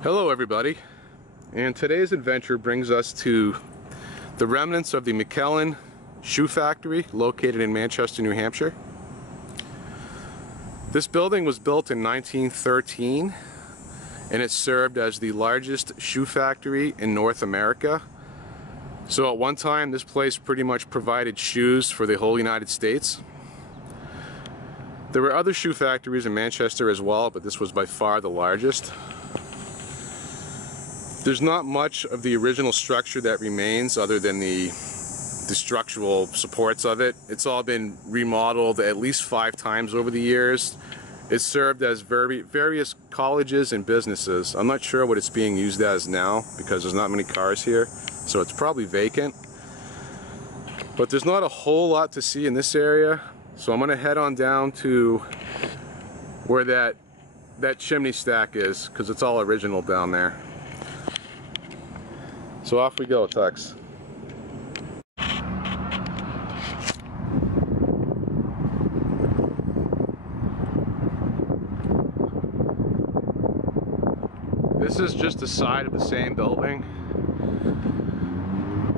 Hello everybody, and today's adventure brings us to the remnants of the McElwain Shoe Factory located in Manchester, New Hampshire. This building was built in 1913 and it served as the largest shoe factory in North America. So at one time this place pretty much provided shoes for the whole United States. There were other shoe factories in Manchester as well, but this was by far the largest. There's not much of the original structure that remains other than the structural supports of it. It's all been remodeled at least 5 times over the years. It served as various colleges and businesses. I'm not sure what it's being used as now because there's not many cars here, so it's probably vacant. But there's not a whole lot to see in this area, so I'm going to head on down to where that chimney stack is, because it's all original down there. So off we go, Tux. This is just the side of the same building.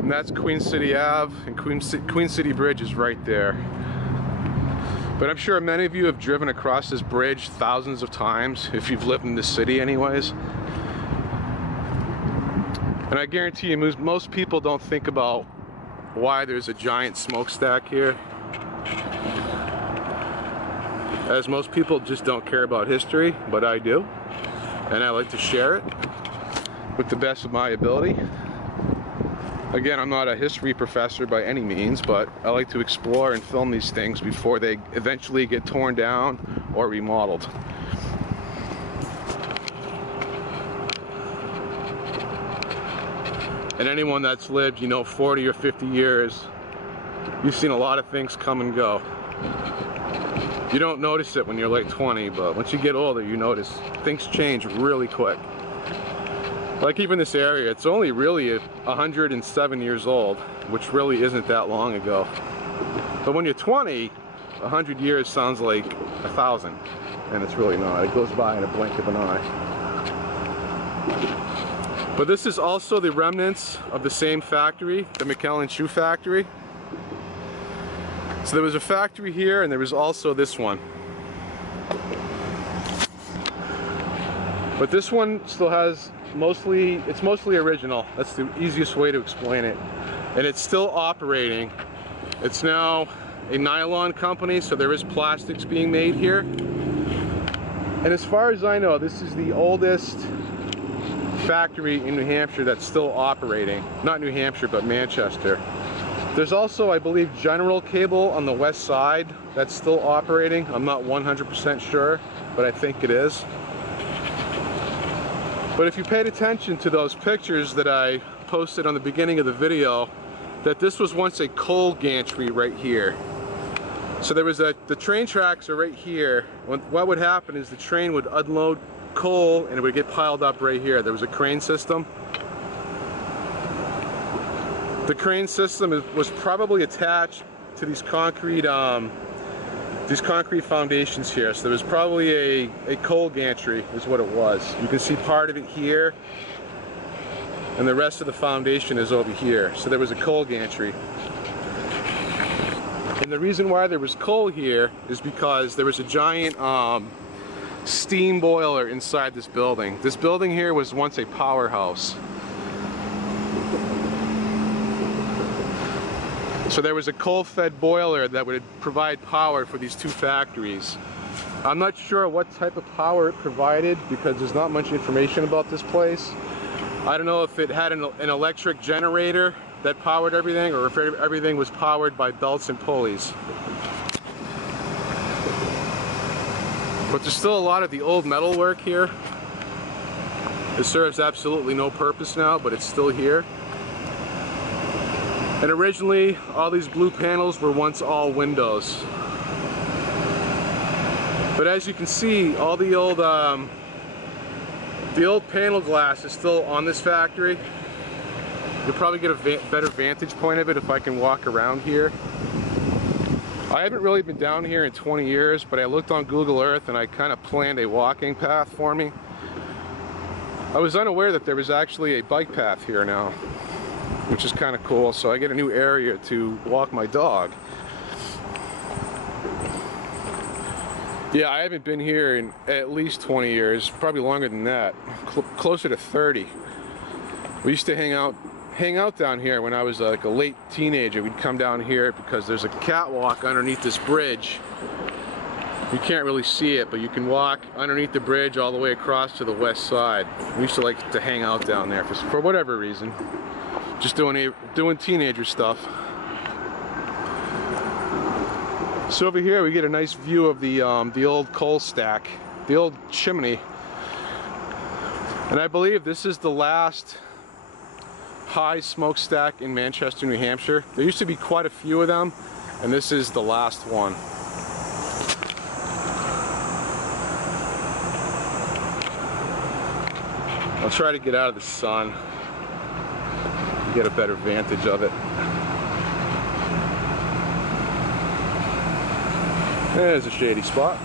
And that's Queen City Ave, and Queen City Bridge is right there. But I'm sure many of you have driven across this bridge thousands of times, if you've lived in this city anyways. And I guarantee you, most people don't think about why there's a giant smokestack here, as most people just don't care about history, but I do, and I like to share it with the best of my ability. Again, I'm not a history professor by any means, but I like to explore and film these things before they eventually get torn down or remodeled. And anyone that's lived, 40 or 50 years, you've seen a lot of things come and go. You don't notice it when you're like 20, but once you get older, you notice things change really quick. Like even this area, it's only really 107 years old, which really isn't that long ago. But when you're 20, 100 years sounds like 1,000, and it's really not. It goes by in a blink of an eye. But this is also the remnants of the same factory, the McElwain Shoe Factory. So there was a factory here, and there was also this one. But this one still has it's mostly original. That's the easiest way to explain it. And it's still operating. It's now a nylon company, so there is plastics being made here. And as far as I know, this is the oldest factory in New Hampshire that's still operating. Not New Hampshire, but Manchester. There's also, I believe, General Cable on the west side that's still operating. I'm not 100% sure, but I think it is. But if you paid attention to those pictures that I posted on the beginning of the video, that this was once a coal gantry right here. So there was the train tracks are right here. What would happen is the train would unload coal and it would get piled up right here. There was a crane system. The crane system was probably attached to these concrete foundations here. So there was probably a coal gantry is what it was. You can see part of it here, and the rest of the foundation is over here. So there was a coal gantry. And the reason why there was coal here is because there was a giant steam boiler inside this building. This building here was once a powerhouse. So there was a coal-fed boiler that would provide power for these 2 factories. I'm not sure what type of power it provided because there's not much information about this place. I don't know if it had an electric generator that powered everything, or if everything was powered by belts and pulleys. But there's still a lot of the old metal work here. It serves absolutely no purpose now, but it's still here. And originally, all these blue panels were once all windows. But as you can see, all the old panel glass is still on this factory. You'll probably get a better vantage point of it if I can walk around here. I haven't really been down here in 20 years, but I looked on Google Earth and I kind of planned a walking path for me. I was unaware that there was actually a bike path here now, which is kind of cool, so I get a new area to walk my dog. Yeah, I haven't been here in at least 20 years, probably longer than that, closer to 30. We used to hang out down here when I was like a late teenager. We'd come down here because there's a catwalk underneath this bridge. You can't really see it, but you can walk underneath the bridge all the way across to the west side. We used to like to hang out down there for whatever reason. Just doing teenager stuff. So over here we get a nice view of the old coal stack, the old chimney. And I believe this is the last high smokestack in Manchester, New Hampshire. There used to be quite a few of them, and this is the last one. I'll try to get out of the sun, get a better vantage of it. There's a shady spot.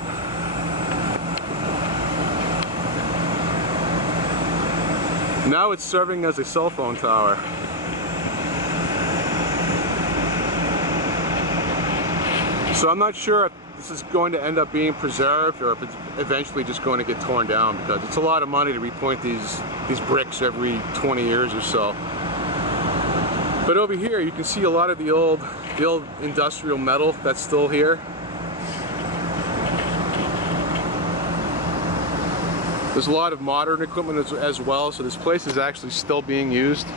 Now it's serving as a cell phone tower. So I'm not sure if this is going to end up being preserved or if it's eventually just going to get torn down, because it's a lot of money to repoint these bricks every 20 years or so. But over here you can see a lot of the old industrial metal that's still here. There's a lot of modern equipment as well, so this place is actually still being used.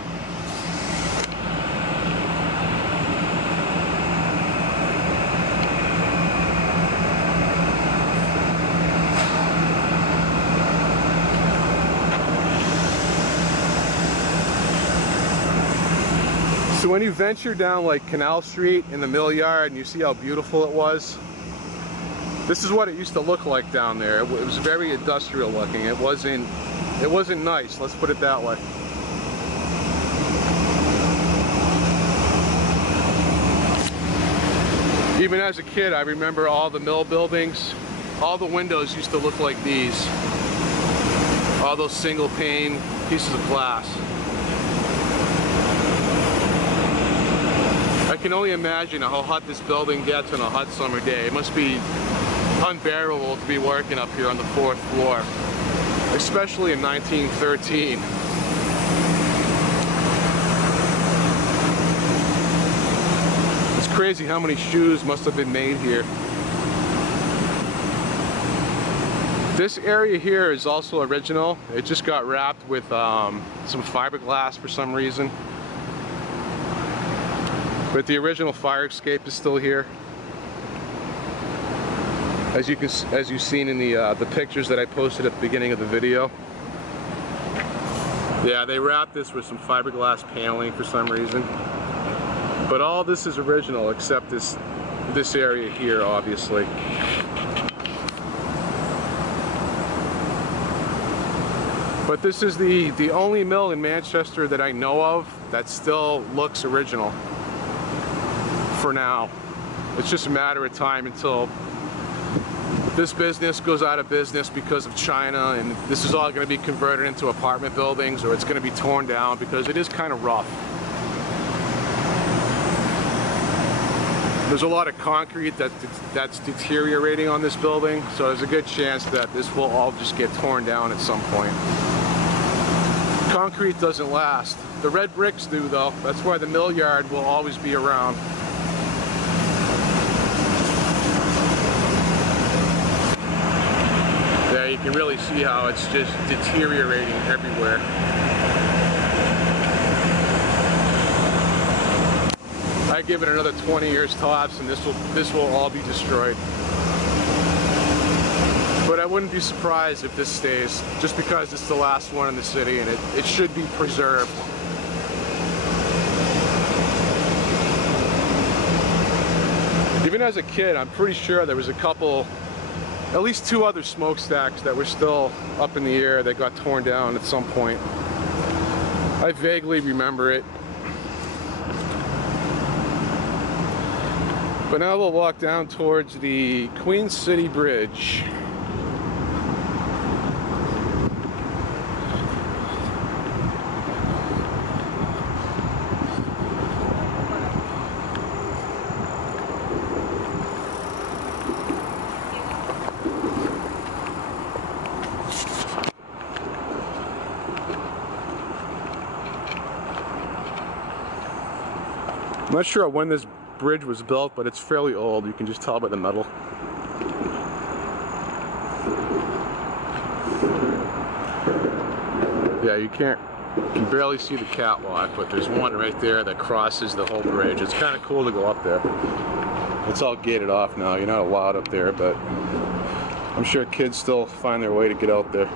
So when you venture down like Canal Street in the Mill Yard and you see how beautiful it was, this is what it used to look like down there. It was very industrial looking. It wasn't nice, let's put it that way. Even as a kid, I remember all the mill buildings. All the windows used to look like these. All those single pane pieces of glass. I can only imagine how hot this building gets on a hot summer day. It must be unbearable to be working up here on the 4th floor, especially in 1913. It's crazy how many shoes must have been made here. This area here is also original. It just got wrapped with some fiberglass for some reason. But the original fire escape is still here. As you've seen in the pictures that I posted at the beginning of the video. Yeah, they wrapped this with some fiberglass paneling for some reason. But all this is original except this area here, obviously. But this is the only mill in Manchester that I know of that still looks original. For now. It's just a matter of time until this business goes out of business because of China, and this is all going to be converted into apartment buildings, or it's going to be torn down because it is kind of rough. There's a lot of concrete that's deteriorating on this building, so there's a good chance that this will all just get torn down at some point. Concrete doesn't last. The red bricks do though. That's why the mill yard will always be around. You can really see how it's just deteriorating everywhere. I give it another 20 years tops and this will all be destroyed. But I wouldn't be surprised if this stays, just because it's the last one in the city and it should be preserved. Even as a kid, I'm pretty sure there was at least 2 other smokestacks that were still up in the air that got torn down at some point. I vaguely remember it. But now we'll walk down towards the Queen City Bridge. I'm not sure when this bridge was built, but it's fairly old. You can just tell by the metal. Yeah, you can barely see the catwalk, but there's one right there that crosses the whole bridge. It's kind of cool to go up there. It's all gated off now. You're not allowed up there, but I'm sure kids still find their way to get out there.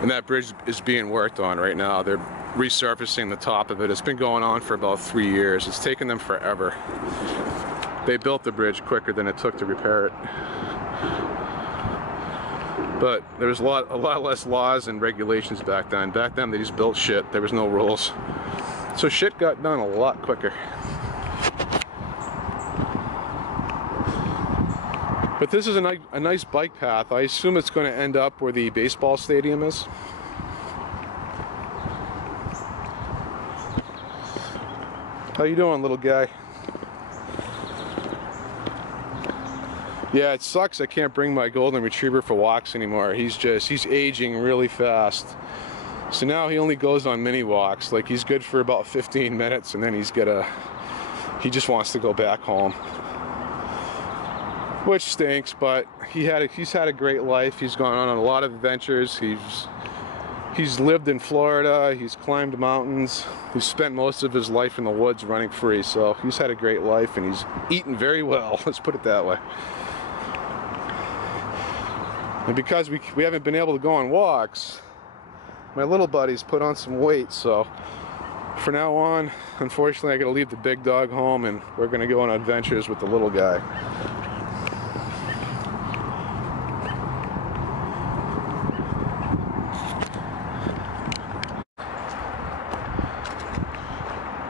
And that bridge is being worked on right now. They're resurfacing the top of it. It's been going on for about 3 years. It's taken them forever. They built the bridge quicker than it took to repair it. But there was a lot less laws and regulations back then. Back then they just built shit. There was no rules. So shit got done a lot quicker. But this is a nice bike path. I assume it's going to end up where the baseball stadium is. How you doing, little guy? Yeah, it sucks I can't bring my golden retriever for walks anymore. He's aging really fast. So now he only goes on mini walks. Like, he's good for about 15 minutes and then he just wants to go back home. Which stinks, but he's had a great life. He's gone on a lot of adventures. He's lived in Florida. He's climbed mountains. He's spent most of his life in the woods running free. So he's had a great life and he's eaten very well. Let's put it that way. And because we haven't been able to go on walks, my little buddy's put on some weight. So for now on, unfortunately, I got to leave the big dog home and we're going to go on adventures with the little guy.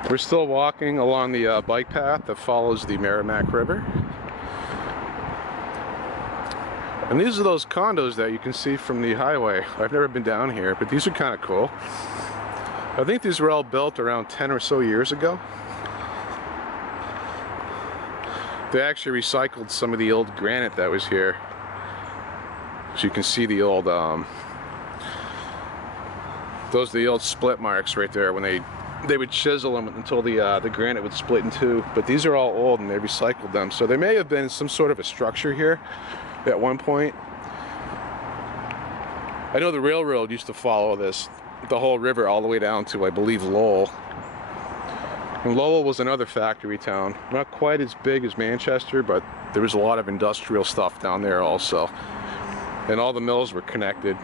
We're still walking along the bike path that follows the Merrimack River. And these are those condos that you can see from the highway. I've never been down here, but these are kind of cool. I think these were all built around 10 or so years ago. They actually recycled some of the old granite that was here. So you can see the old, those are the old split marks right there when they would chisel them until the granite would split in two. But these are all old and they recycled them. So there may have been some sort of a structure here at one point. I know the railroad used to follow the whole river all the way down to, I believe, Lowell. And Lowell was another factory town. Not quite as big as Manchester, but there was a lot of industrial stuff down there also. And all the mills were connected.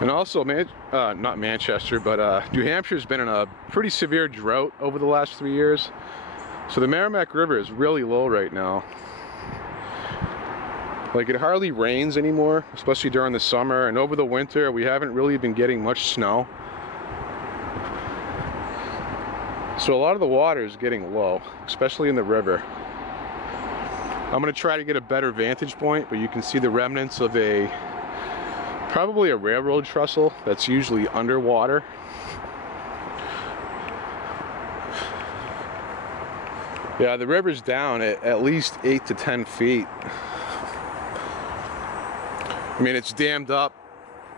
And also, not Manchester, but New Hampshire's been in a pretty severe drought over the last 3 years. So the Merrimack River is really low right now. Like, it hardly rains anymore, especially during the summer. And over the winter, we haven't really been getting much snow. So a lot of the water is getting low, especially in the river. I'm going to try to get a better vantage point, but you can see the remnants of probably a railroad trestle that's usually underwater. Yeah, the river's down at least 8 to 10 feet. I mean, it's dammed up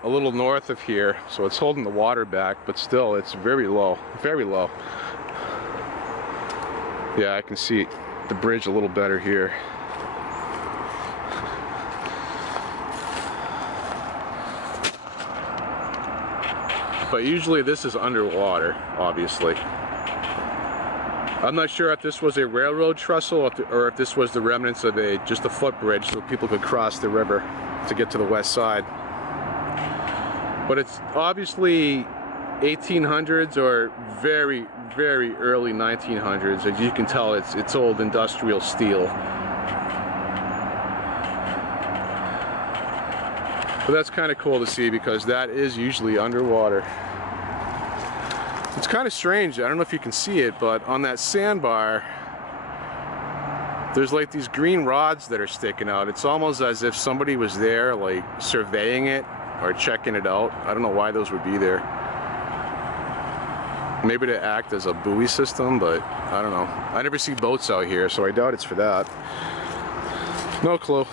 a little north of here, so it's holding the water back, but still, it's very low, very low. Yeah, I can see the bridge a little better here. But usually this is underwater, obviously. I'm not sure if this was a railroad trestle or if this was the remnants of just a footbridge so people could cross the river to get to the west side. But it's obviously 1800s or very, very early 1900s. As you can tell, it's old industrial steel. But that's kind of cool to see because that is usually underwater. It's kind of strange, I don't know if you can see it, but on that sandbar, There's like these green rods that are sticking out. It's almost as if somebody was there like surveying it or checking it out. I don't know why those would be there. Maybe to act as a buoy system, but I don't know. I never see boats out here, so I doubt it's for that. No clue.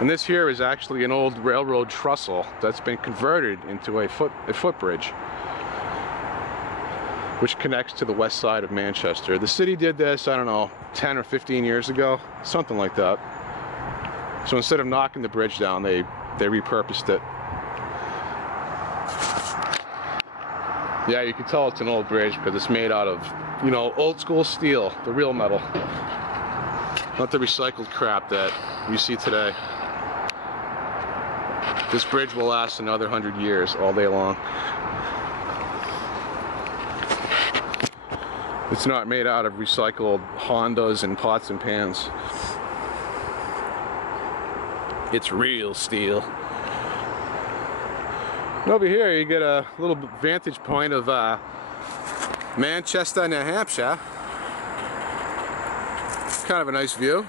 And this here is actually an old railroad trestle that's been converted into a footbridge, which connects to the west side of Manchester. The city did this, I don't know, 10 or 15 years ago, something like that. So instead of knocking the bridge down, they repurposed it. Yeah, you can tell it's an old bridge because it's made out of, you know, old school steel, the real metal. Not the recycled crap that you see today. This bridge will last another 100 years all day long. It's not made out of recycled Hondas and pots and pans. It's real steel. And over here you get a little vantage point of Manchester, New Hampshire. Kind of a nice view.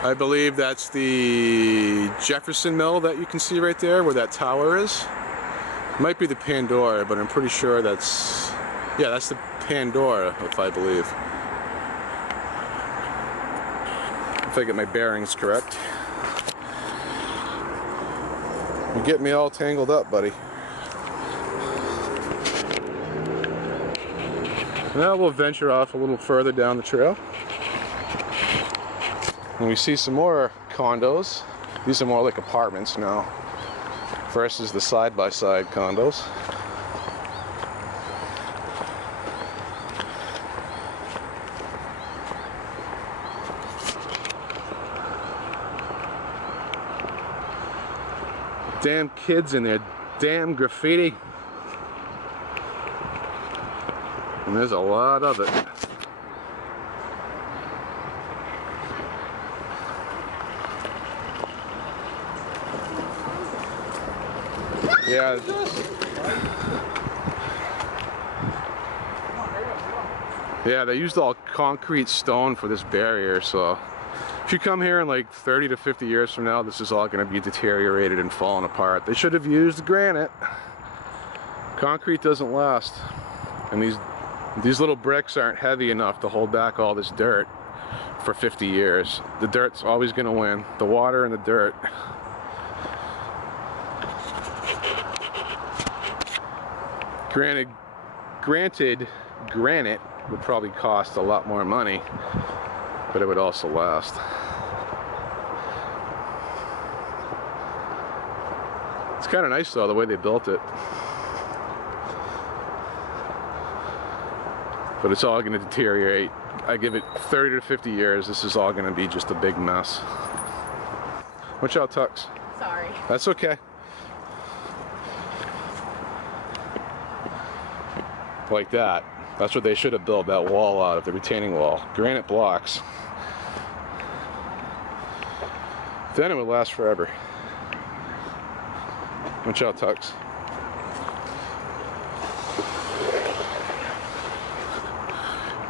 I believe that's the Jefferson Mill that you can see right there where that tower is. Might be the Pandora, but I'm pretty sure that's, yeah, that's the Pandora, if I believe. If I get my bearings correct. You get me all tangled up, buddy. Now we'll venture off a little further down the trail. And we see some more condos. These are more like apartments now versus the side-by-side condos. Damn kids in there, damn graffiti. And there's a lot of it. Yeah. Yeah, they used all concrete stone for this barrier, so if you come here in like 30 to 50 years from now, this is all going to be deteriorated and falling apart. They should have used granite. Concrete doesn't last. And these little bricks aren't heavy enough to hold back all this dirt for 50 years. The dirt's always going to win. The water and the dirt. Granted, granite would probably cost a lot more money, but it would also last. It's kind of nice though, the way they built it. But it's all going to deteriorate. I give it 30 to 50 years, this is all going to be just a big mess. Watch out, Tux. Sorry. That's okay. Like that. That's what they should have built that wall out of, the retaining wall. Granite blocks. Then it would last forever. Watch out, Tux.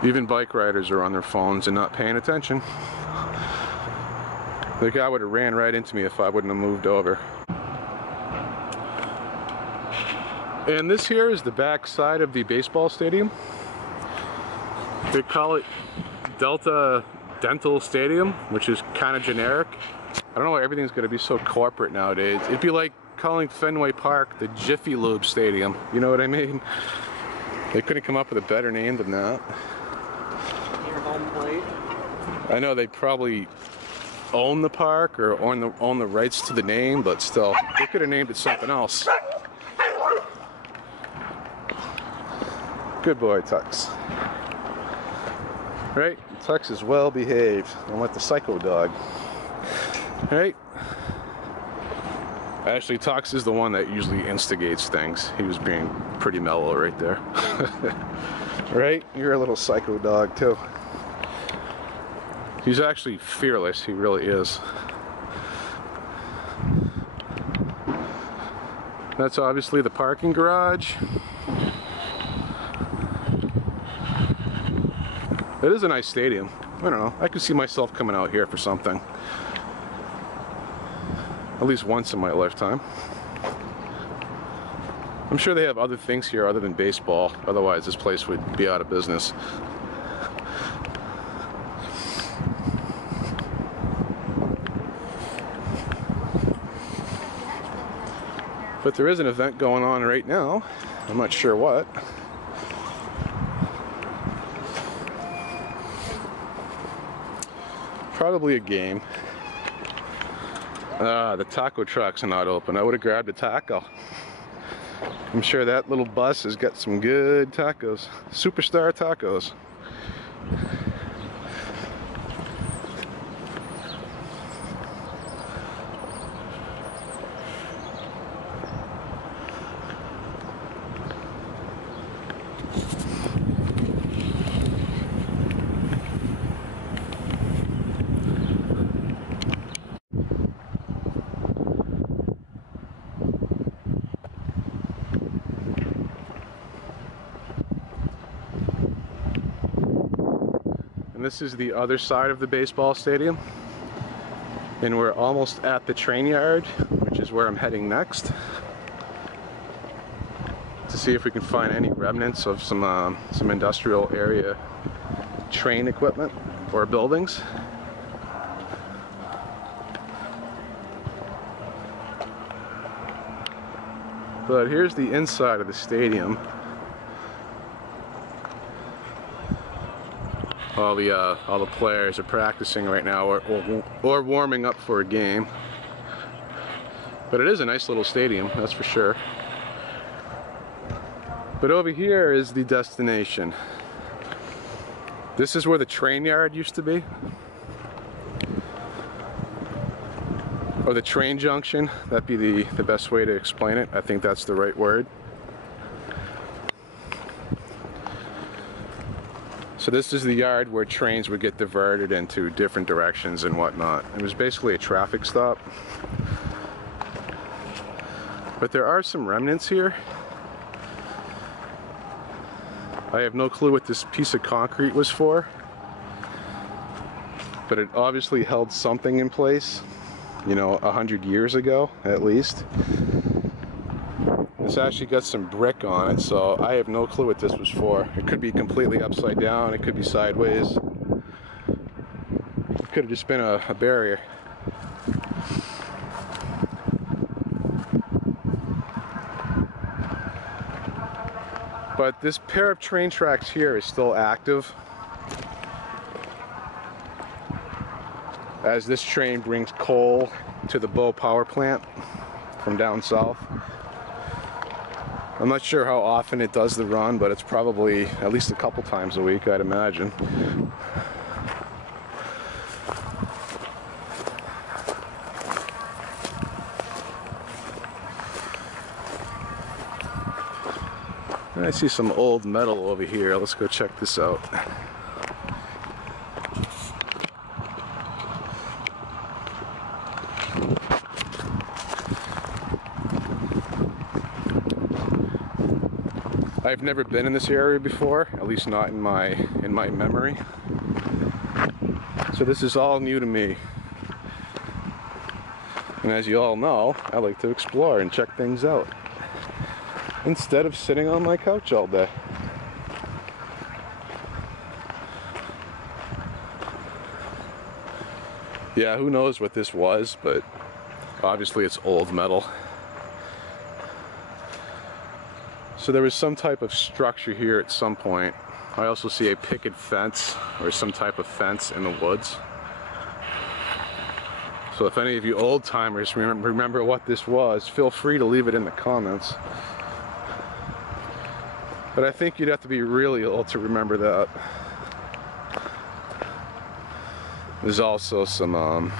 Even bike riders are on their phones and not paying attention. The guy would have ran right into me if I wouldn't have moved over. And this here is the back side of the baseball stadium. They call it Delta Dental Stadium, which is kind of generic. I don't know why everything's going to be so corporate nowadays. It'd be like calling Fenway Park the Jiffy Lube Stadium. You know what I mean? They couldn't come up with a better name than that. Your home plate. I know they probably own the park or own the rights to the name, but still, they could have named it something else. Good boy, Tux. Right? Tux is well behaved. I'm like the psycho dog. Right? Actually, Tux is the one that usually instigates things. He was being pretty mellow right there. Right? You're a little psycho dog, too. He's actually fearless. He really is. That's obviously the parking garage. It is a nice stadium. I don't know. I could see myself coming out here for something. At least once in my lifetime. I'm sure they have other things here other than baseball. Otherwise, this place would be out of business. But there is an event going on right now. I'm not sure what. Probably a game. The taco trucks are not open. I would have grabbed a taco. I'm sure that little bus has got some good tacos. Superstar tacos. And this is the other side of the baseball stadium. And we're almost at the Trainyard, which is where I'm heading next. To see if we can find any remnants of some industrial area train equipment or buildings. But here's the inside of the stadium. All the players are practicing right now or warming up for a game. But it is a nice little stadium, that's for sure. But over here is the destination. This is where the Trainyard used to be. Or the train junction, that'd be the best way to explain it. I think that's the right word. So this is the yard where trains would get diverted into different directions and whatnot. It was basically a traffic stop. But there are some remnants here. I have no clue what this piece of concrete was for. But it obviously held something in place, you know, 100 years ago at least. It's actually got some brick on it, so I have no clue what this was for. It could be completely upside down, it could be sideways. It could have just been a barrier. But this pair of train tracks here is still active, as this train brings coal to the Bow power plant from down south. I'm not sure how often it does the run, but it's probably at least a couple times a week, I'd imagine. And I see some old metal over here. Let's go check this out. I've never been in this area before, at least not in my memory. So this is all new to me. And as you all know, I like to explore and check things out instead of sitting on my couch all day. Yeah, who knows what this was, but obviously it's old metal. So there was some type of structure here at some point. I also see a picket fence or some type of fence in the woods. So if any of you old timers remember what this was, feel free to leave it in the comments. But I think you'd have to be really old to remember that. There's also some,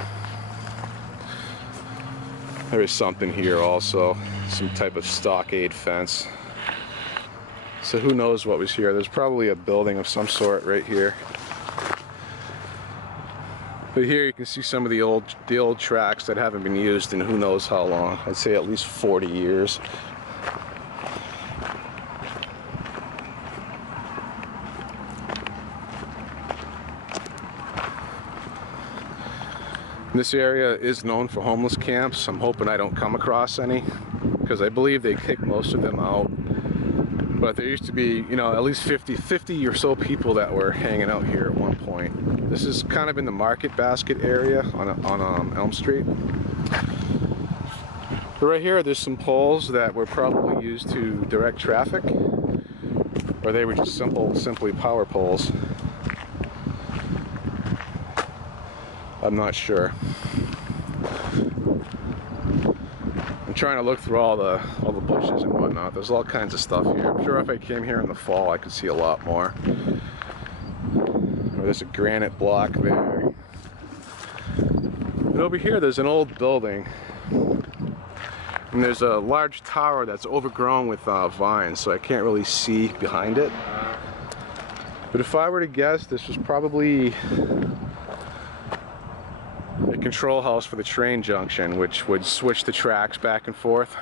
there is something here also, some type of stockade fence. So who knows what was here. There's probably a building of some sort right here. But here you can see some of the old tracks that haven't been used in who knows how long. I'd say at least 40 years. This area is known for homeless camps. I'm hoping I don't come across any, because I believe they kicked most of them out. But there used to be, you know, at least 50 or so people that were hanging out here at one point. This is kind of in the market basket area on Elm Street. But right here, there's some poles that were probably used to direct traffic, or they were just simply power poles. I'm not sure. I'm trying to look through all the bushes and whatnot. There's all kinds of stuff here. I'm sure if I came here in the fall, I could see a lot more. There's a granite block there. And over here, there's an old building. And there's a large tower that's overgrown with vines, so I can't really see behind it. But if I were to guess, this was probably a control house for the train junction, which would switch the tracks back and forth.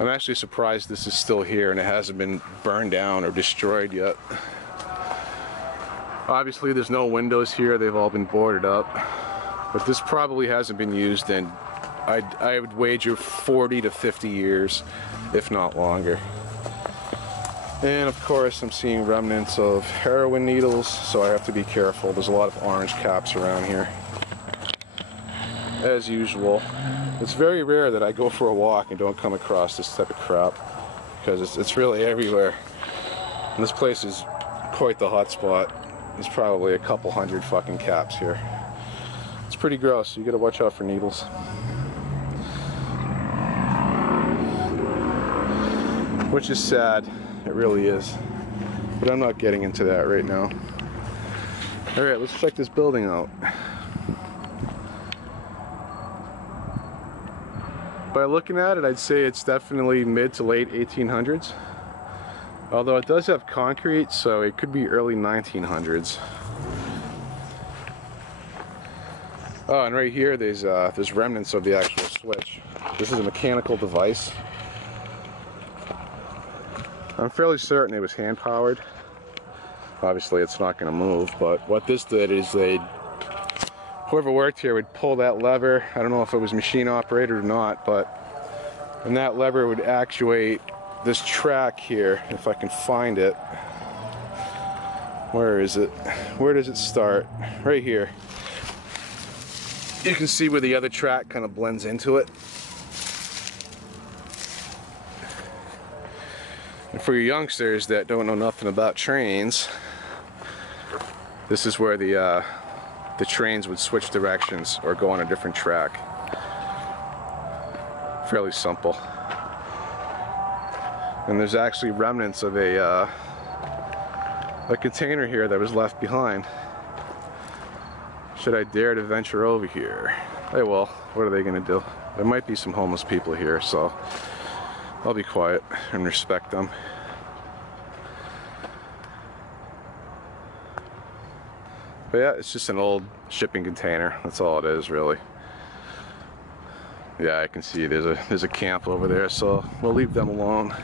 I'm actually surprised this is still here and it hasn't been burned down or destroyed yet. Obviously there's no windows here, they've all been boarded up. But this probably hasn't been used in, I would wager 40 to 50 years, if not longer. And of course I'm seeing remnants of heroin needles, so I have to be careful. There's a lot of orange caps around here. As usual. It's very rare that I go for a walk and don't come across this type of crap, because it's really everywhere. And this place is quite the hot spot. There's probably a couple hundred fucking caps here. It's pretty gross, so you gotta watch out for needles. Which is sad. It really is. But I'm not getting into that right now. Alright, let's check this building out. By looking at it, I'd say it's definitely mid to late 1800s. Although it does have concrete, so it could be early 1900s. Oh, and right here there's remnants of the actual switch. This is a mechanical device. I'm fairly certain it was hand powered. Obviously it's not going to move, but what this did is whoever worked here would pull that lever. I don't know if it was machine operated or not, and that lever would actuate this track here, if I can find it. Where is it? Where does it start? Right here. You can see where the other track kind of blends into it. And for you youngsters that don't know nothing about trains, this is where the trains would switch directions or go on a different track. Fairly simple. And there's actually remnants of a container here that was left behind. Should I dare to venture over here? I will. What are they going to do? There might be some homeless people here, so I'll be quiet and respect them. But yeah, it's just an old shipping container. That's all it is, really. Yeah, I can see there's a camp over there, so we'll leave them alone.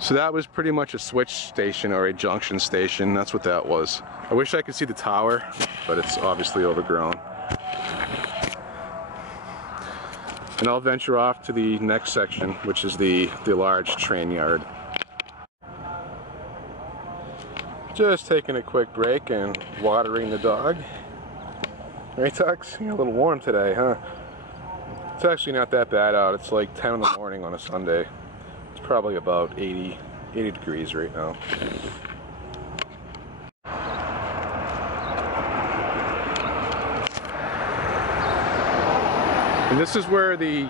So that was pretty much a switch station or a junction station. That's what that was. I wish I could see the tower, but it's obviously overgrown. And I'll venture off to the next section, which is the large train yard. Just taking a quick break and watering the dog. Right, Tux? You're a little warm today, huh? It's actually not that bad out. It's like 10 in the morning on a Sunday. It's probably about 80 degrees right now. And this is where the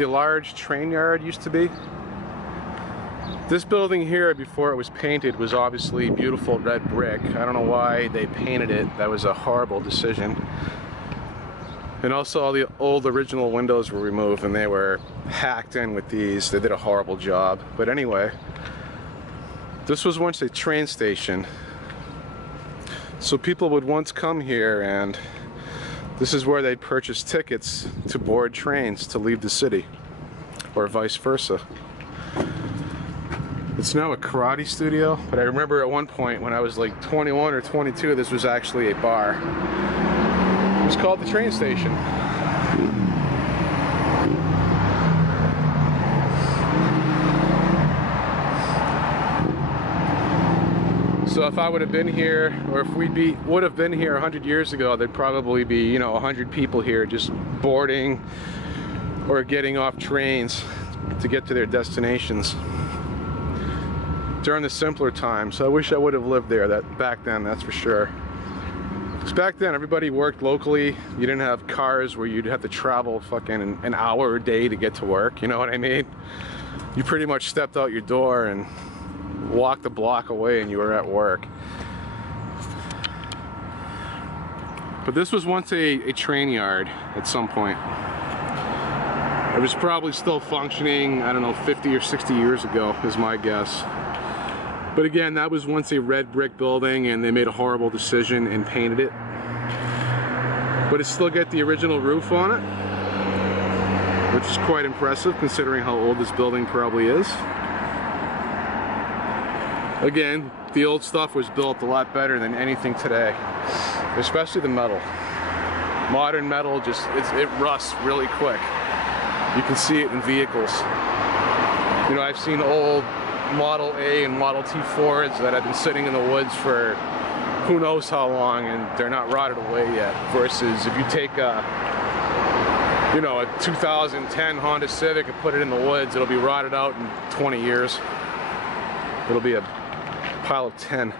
large train yard used to be. This building here, before it was painted, was obviously beautiful red brick. I don't know why they painted it. That was a horrible decision. And also all the old original windows were removed and they were hacked in with these. They did a horrible job. But anyway, This was once a train station. So people would once come here, and this is where they'd purchase tickets to board trains to leave the city, or vice versa. It's now a karate studio, but I remember at one point when I was like 21 or 22, this was actually a bar. It was called the train station. So if I would have been here, or if would have been here 100 years ago, there'd probably be, you know, 100 people here just boarding or getting off trains to get to their destinations during the simpler times. I wish I would have lived there back then, that's for sure. Because back then everybody worked locally. You didn't have cars where you'd have to travel fucking an hour a day to get to work, you know what I mean? You pretty much stepped out your door and walked a block away and you were at work. But this was once a train yard at some point. It was probably still functioning, I don't know, 50 or 60 years ago is my guess. But again, that was once a red brick building and they made a horrible decision and painted it. But it still got the original roof on it, which is quite impressive considering how old this building probably is. Again, the old stuff was built a lot better than anything today, especially the metal. Modern metal just, it rusts really quick. You can see it in vehicles. You know, I've seen old Model A and Model T Fords that have been sitting in the woods for who knows how long and they're not rotted away yet, versus if you take a, you know, a 2010 Honda Civic and put it in the woods, it'll be rotted out in 20 years. It'll be a pile of 10.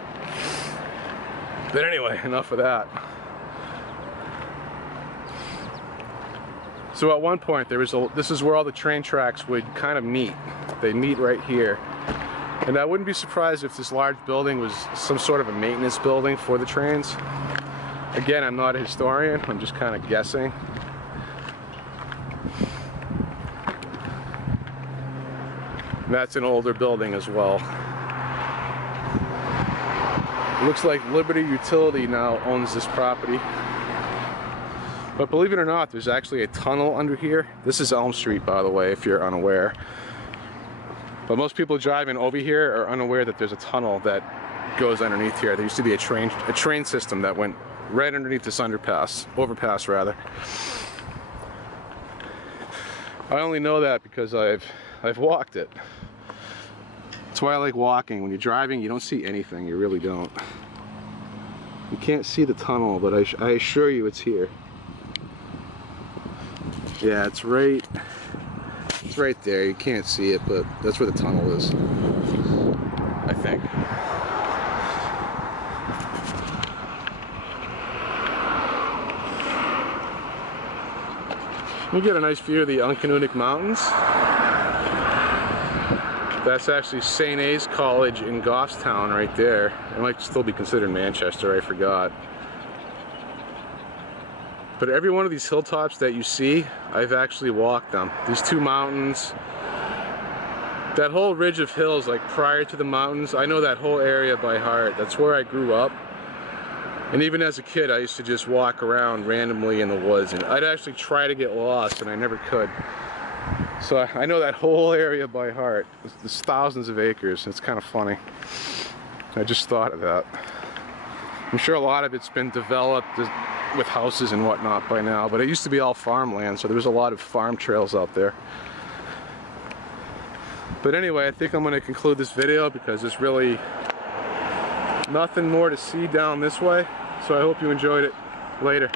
But anyway, enough of that. So at one point there was this is where all the train tracks would kind of meet. They meet right here. And I wouldn't be surprised if this large building was some sort of a maintenance building for the trains. Again, I'm not a historian, I'm just kind of guessing. And that's an older building as well. It looks like Liberty Utility now owns this property. But believe it or not, there's actually a tunnel under here. This is Elm Street, by the way, if you're unaware. But most people driving over here are unaware that there's a tunnel that goes underneath here. There used to be a train system that went right underneath this overpass rather. I only know that because I've walked it. That's why I like walking. When you're driving, you don't see anything. You really don't. You can't see the tunnel, but I assure you it's here. Yeah, it's right there. You can't see it, but that's where the tunnel is, I think. You get a nice view of the Untitled Mountains. That's actually St. A's College in Goffstown right there. It might still be considered Manchester, I forgot. But every one of these hilltops that you see, I've actually walked them. These two mountains, that whole ridge of hills, like prior to the mountains, I know that whole area by heart. That's where I grew up. And even as a kid, I used to just walk around randomly in the woods, and I'd actually try to get lost, and I never could. So I know that whole area by heart. There's thousands of acres. It's kind of funny. I just thought of that. I'm sure a lot of it's been developed with houses and whatnot by now, but it used to be all farmland, so there was a lot of farm trails out there. But anyway, I think I'm going to conclude this video because there's really nothing more to see down this way, so I hope you enjoyed it. Later.